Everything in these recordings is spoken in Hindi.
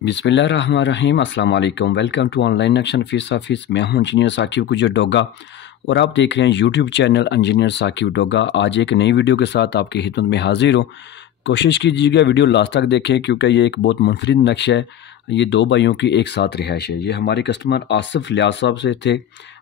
बिस्मिल्लाहिर्रहमानिर्रहीम अस्सलाम वालेकुम। Welcome to online action fees office. मैं हूं इंजीनियर साकिब गुजर डोगा और आप देख रहे हैं YouTube channel engineer Saqib Doga. आज एक नई वीडियो के साथ आपकी खिदमत में हाजिर हूं। कोशिश कीजिएगा वीडियो लास्ट तक देखें क्योंकि ये एक बहुत मुनफरिद नक्शा है। ये दो भाइयों की एक साथ रिहाइश है। ये हमारे कस्टमर आसिफ लियाज साहब से थे,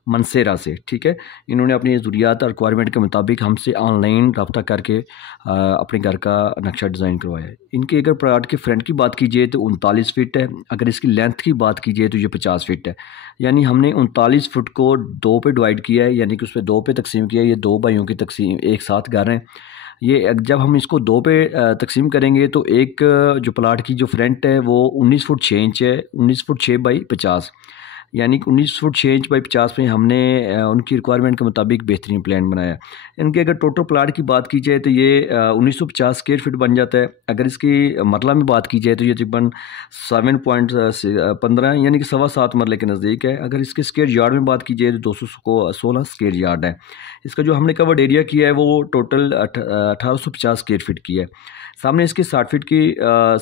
मनसेरा से। ठीक है, इन्होंने अपनी ज़रूरियात और रिक्वायरमेंट के मुताबिक हमसे ऑनलाइन रब्ता करके अपने घर का नक्शा डिज़ाइन करवाया है। इनके अगर प्लाट के फ्रंट की बात कीजिए तो 39 फीट है। अगर इसकी लेंथ की बात कीजिए तो ये 50 फीट है। यानी हमने 39 फुट को दो पे डिवाइड किया है, यानी कि उस पर दो पे तकसीम किया है। ये दो भाइयों की तकसीम एक साथ घर हैं। ये जब हम इसको दो पे तकसीम करेंगे तो एक जो प्लाट की जो फ्रंट है वो 19 फुट 6 इंच है, 19 फुट 6 बाई 50, यानी कि 19 फुट 6 इंच बाई 50 में हमने उनकी रिक्वायरमेंट के मुताबिक बेहतरीन प्लान बनाया। इनके अगर टोटल प्लाट की बात की जाए तो ये 1950 स्क्वायर फीट बन जाता है। अगर इसकी मरला में बात की जाए तो ये तकरीबन 7.15 यानी कि 7.25 मरले के नज़दीक है। अगर इसके स्क्वायर यार्ड में बात की जाए तो 216 स्क्वायर यार्ड है। इसका जो हमने कवर्ड एरिया किया है वो टोटल 1850 स्क्वायर फीट की है। सामने इसके 60 फीट की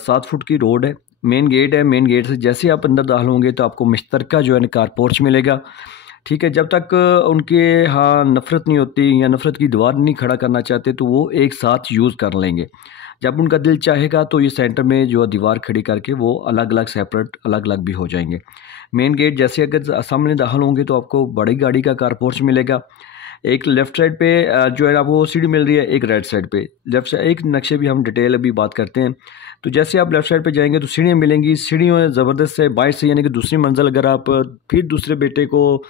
7 फुट की रोड है। मेन गेट है। मेन गेट से जैसे आप अंदर दाखिल होंगे तो आपको मुश्तरका जो है ना कार पोर्च मिलेगा। ठीक है, जब तक उनके यहाँ नफ़रत नहीं होती या नफ़रत की दीवार नहीं खड़ा करना चाहते तो वो एक साथ यूज़ कर लेंगे। जब उनका दिल चाहेगा तो ये सेंटर में जो दीवार खड़ी करके वो अलग अलग सेपरेट अलग अलग भी हो जाएंगे। मेन गेट जैसे अगर सामने दाखिल होंगे तो आपको बड़ी गाड़ी का कार पोर्च मिलेगा। एक लेफ़्ट साइड पे जो है आपको सीढ़ी मिल रही है, एक राइट साइड पे। लेफ़्ट साइड एक नक्शे भी हम डिटेल अभी बात करते हैं। तो जैसे आप लेफ़्ट साइड पे जाएंगे तो सीढ़ियाँ मिलेंगी। सीढ़ियों ज़बरदस्त है बाहर से, यानी कि दूसरी मंजिल अगर आप फिर दूसरे बेटे को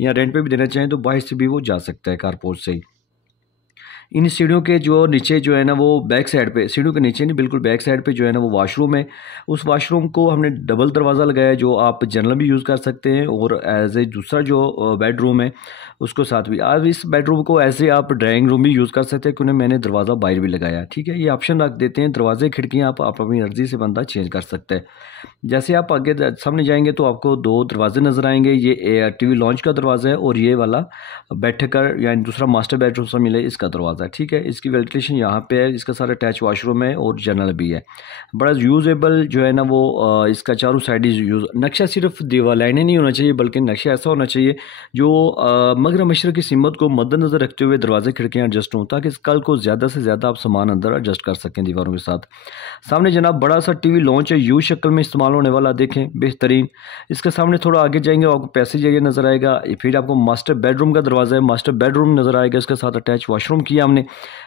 या रेंट पे भी देना चाहें तो बाहर से भी वो जा सकता है कारपोर्ट से ही। इन सीढ़ियों के जो नीचे जो है ना वो बैक साइड पे, सीढ़ियों के नीचे नहीं बिल्कुल बैक साइड पे जो है ना वो वॉशरूम है। उस वॉशरूम को हमने डबल दरवाज़ा लगाया है जो आप जनरल भी यूज़ कर सकते हैं और एज ए दूसरा जो बेडरूम है उसको साथ भी। आज इस बेडरूम को ऐसे आप ड्राइंग रूम भी यूज़ कर सकते हैं क्योंकि मैंने दरवाज़ा बाहर भी लगाया। ठीक है, ये ऑप्शन रख देते हैं। दरवाजे खिड़कियाँ आप अपनी मर्ज़ी से बंदा चेंज कर सकते हैं। जैसे आप आगे सामने जाएंगे तो आपको दो दरवाजे नज़र आएंगे। ये टीवी लॉन्च का दरवाज़ा है और ये वाला बैठक का यानी दूसरा मास्टर बेडरूम से मिले इसका दरवाज़ा है। ठीक है, इसकी वेंटिलेशन यहाँ पे है। इसका सारा अटैच वॉशरूम है और जनरल भी है। बड़ा यूजेबल जो है ना वो इसका चारों साइड यूज़। नक्शा सिर्फ दीवार लाइनें नहीं होना चाहिए बल्कि नक्शा ऐसा होना चाहिए जो मगर मशरक़ की सीमत को मद्देनज़र रखते हुए दरवाजे खिड़कियाँ एडजस्ट हों ताकि कल को ज़्यादा से ज़्यादा आप सामान अंदर एडजस्ट कर सकें दीवारों के साथ। सामने जनाब बड़ा सा टीवी लॉन्च है, यू शक्ल में इस्तेमाल होने वाला, देखें बेहतरीन। इसके सामने थोड़ा आगे जाएंगे आपको पैसेज एरिया नज़र आएगा। फिर आपको मास्टर बेडरूम का दरवाज़ा है, मास्टर बेडरूम नज़र आएगा। इसके साथ अटैच वॉशरूम किया हमने।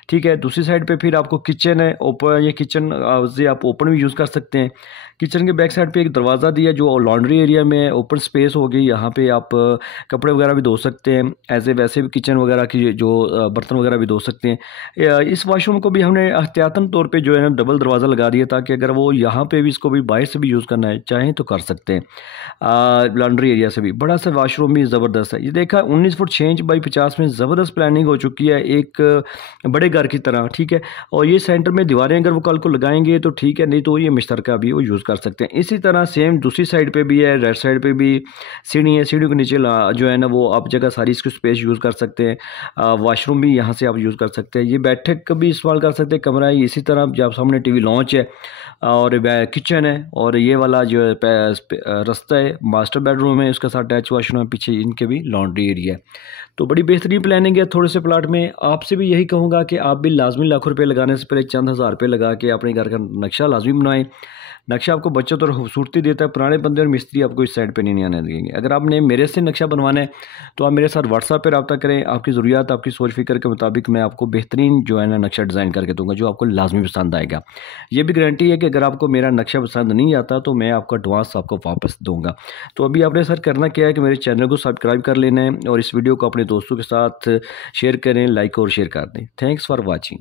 ठीक है, दूसरी साइड पे फिर आपको किचन है ओपन। ये किचन से आप ओपन भी यूज़ कर सकते हैं। किचन के बैक साइड पे एक दरवाज़ा दिया जो लॉन्ड्री एरिया में ओपन स्पेस होगी। यहाँ पे आप कपड़े वगैरह भी धो सकते हैं। ऐसे वैसे भी किचन वगैरह की जो बर्तन वगैरह भी धो सकते हैं। इस वॉशरूम को भी हमने एहतियातन तौर पे जो है ना डबल दरवाज़ा लगा दिया ताकि अगर वो यहाँ पे भी इसको भी बाहर से भी यूज़ करना है चाहें तो कर सकते हैं। लॉन्ड्री एरिया से भी बड़ा सा वॉशरूम भी ज़बरदस्त है। ये देखा 19 फुट 6 इंच बाई 50 में ज़बरदस्त प्लानिंग हो चुकी है एक बड़े घर की तरह। ठीक है, और ये सेंटर में दीवारें अगर वो कल को लगाएंगे तो ठीक है, नहीं तो ये मुश्तरका भी वो यूज़ कर सकते हैं। इसी तरह सेम दूसरी साइड पे भी है, राइट साइड पे भी सीढ़ी है। सीढ़ी के नीचे जो है ना वो आप जगह सारी इसकी स्पेस यूज़ कर सकते हैं। वॉशरूम भी यहाँ से आप यूज़ कर सकते हैं। ये बैठक भी इस्तेमाल कर सकते हैं, कमरा है। इसी तरह जब सामने टीवी लॉन्च है और किचन है और ये वाला जो है रास्ता है मास्टर बेडरूम है, उसके साथ अटैच वॉशरूम है। पीछे इनके भी लॉन्ड्री एरिया है। तो बड़ी बेहतरीन प्लानिंग है थोड़े से प्लाट में। आपसे भी यही कहूँगा कि आप भी लाजमी लाखों रुपये लगाने से पहले चंद हज़ार रुपये लगा के अपने घर का नक्शा लाजमी बनाएं। नक्शा आपको बचत और खूबसूरती देता है। पुराने बंदे और मिस्त्री आपको इस साइड पे नहीं आने देंगे। अगर आपने मेरे से नक्शा बनवाना है तो आप मेरे साथ व्हाट्सएप पे रब्ता करें। आपकी ज़रूरियात आपकी सोच फिक्र के मुताबिक मैं आपको बेहतरीन जो है ना नक्शा डिज़ाइन करके दूंगा जो आपको लाजमी पसंद आएगा। ये भी गारंटी है कि अगर आपको मेरा नक्शा पसंद नहीं आता तो मैं आपका एडवांस आपको वापस दूँगा। तो अभी आपने सर करना क्या है कि मेरे चैनल को सब्सक्राइब कर लेना है और इस वीडियो को अपने दोस्तों के साथ शेयर करें, लाइक और शेयर कर दें। Thanks for watching.